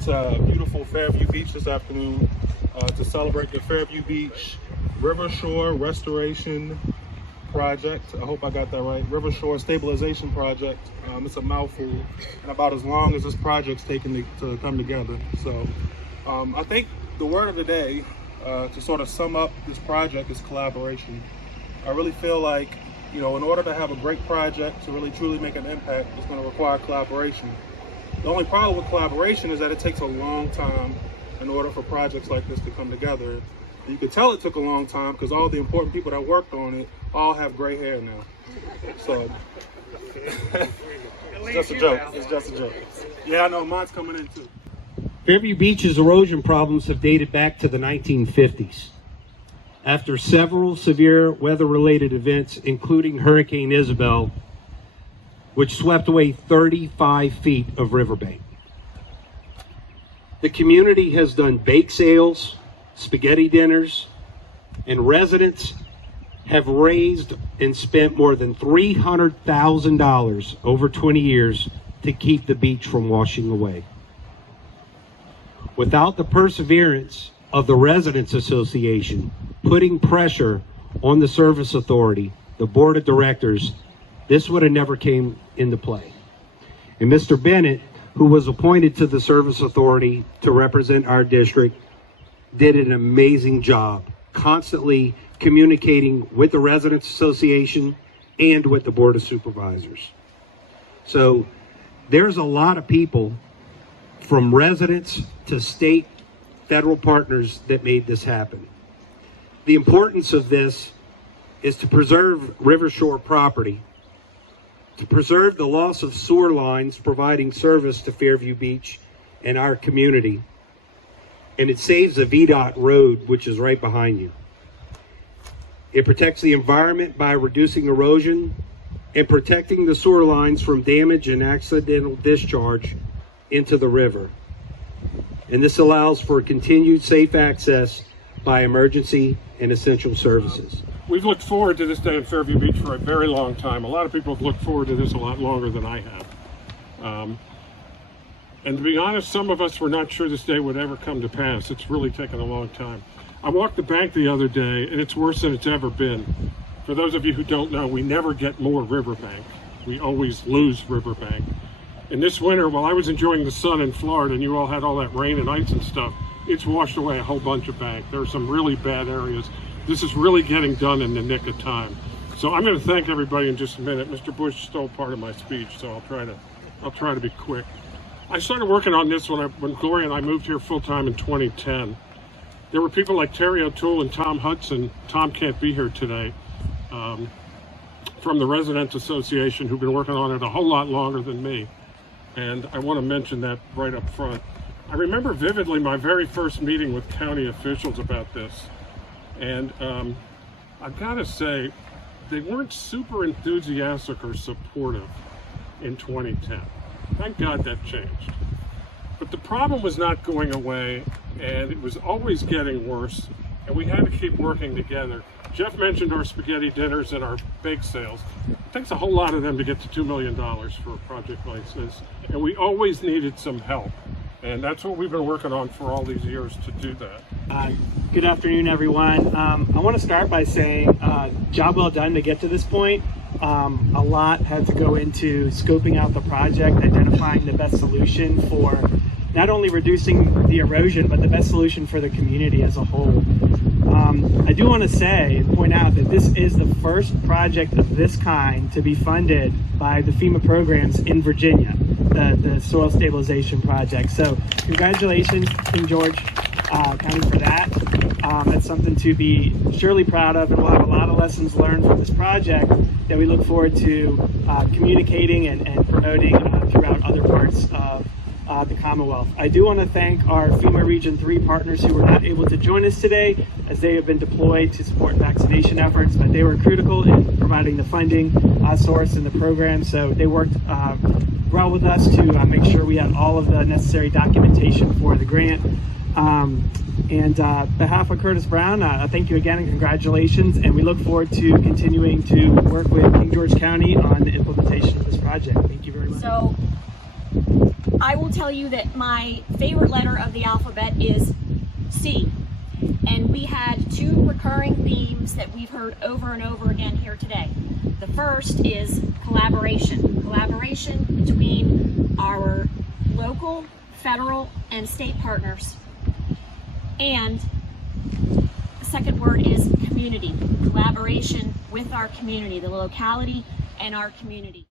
to beautiful Fairview Beach this afternoon to celebrate the Fairview Beach River Shore Restoration Project. I hope I got that right. River Shore Stabilization Project. It's a mouthful, and about as long as this project's taken to come together. So I think the word of the day, to sort of sum up this project, is collaboration. I really feel like, in order to have a great project to really truly make an impact, it's going to require collaboration. The only problem with collaboration is that it takes a long time in order for projects like this to come together. You could tell it took a long time because all the important people that worked on it all have gray hair now. So it's just a joke. It's just a joke. Yeah, I know, mine's coming in too. Fairview Beach's erosion problems have dated back to the 1950s. After several severe weather-related events, including Hurricane Isabel, which swept away 35 feet of riverbank. The community has done bake sales, spaghetti dinners, and residents have raised and spent more than $300,000 over 20 years to keep the beach from washing away. Without the perseverance of the Residents Association putting pressure on the Service Authority, the Board of Directors, this would have never came into play. And Mr. Bennett, who was appointed to the Service Authority to represent our district, did an amazing job constantly communicating with the Residents Association and with the Board of Supervisors. So there's a lot of people, from residents to state, federal partners, that made this happen. The importance of this is to preserve river shore property, to preserve the loss of sewer lines providing service to Fairview Beach and our community, and it saves a VDOT road, which is right behind you. It protects the environment by reducing erosion and protecting the sewer lines from damage and accidental discharge into the river. And this allows for continued safe access by emergency and essential services. We've looked forward to this day in Fairview Beach for a very long time. A lot of people have looked forward to this a lot longer than I have. And to be honest, some of us were not sure this day would ever come to pass. It's really taken a long time. I walked the bank the other day, and it's worse than it's ever been. For those of you who don't know, we never get more riverbank. We always lose riverbank. And this winter, while I was enjoying the sun in Florida and you all had all that rain and ice and stuff, it's washed away a whole bunch of bank. There are some really bad areas. This is really getting done in the nick of time. So I'm going to thank everybody in just a minute. Mr. Bush stole part of my speech, so I'll try to be quick. I started working on this when Gloria and I moved here full-time in 2010. There were people like Terry O'Toole and Tom Hudson. Tom can't be here today, from the Residents Association, who've been working on it a whole lot longer than me. And I want to mention that right up front. I remember vividly my very first meeting with county officials about this. And I've got to say, they weren't super enthusiastic or supportive in 2010. Thank God that changed. But the problem was not going away, and it was always getting worse, and we had to keep working together. Jeff mentioned our spaghetti dinners and our bake sales. It takes a whole lot of them to get to $2 million for a project like this, and we always needed some help. And that's what we've been working on for all these years, to do that. Good afternoon, everyone. I want to start by saying job well done to get to this point. A lot had to go into scoping out the project, identifying the best solution for not only reducing the erosion, but the best solution for the community as a whole. I do want to say and point out that this is the first project of this kind to be funded by the FEMA programs in Virginia, the Soil Stabilization Project. So congratulations, King George County, for that. That's something to be surely proud of, and we'll have a lot of lessons learned from this project that we look forward to communicating and promoting throughout other parts of the Commonwealth. I do want to thank our FEMA Region 3 partners who were not able to join us today, as they have been deployed to support vaccination efforts, but they were critical in providing the funding source and the program, so they worked well with us to make sure we had all of the necessary documentation for the grant. And on behalf of Curtis Brown, thank you again and congratulations, and we look forward to continuing to work with King George County on the implementation of this project. Thank you very much. So I will tell you that my favorite letter of the alphabet is C. And we had two recurring themes that we've heard over and over again here today. The first is collaboration. Collaboration between our local, federal, and state partners. And the second word is community. Collaboration with our community, the locality and our community.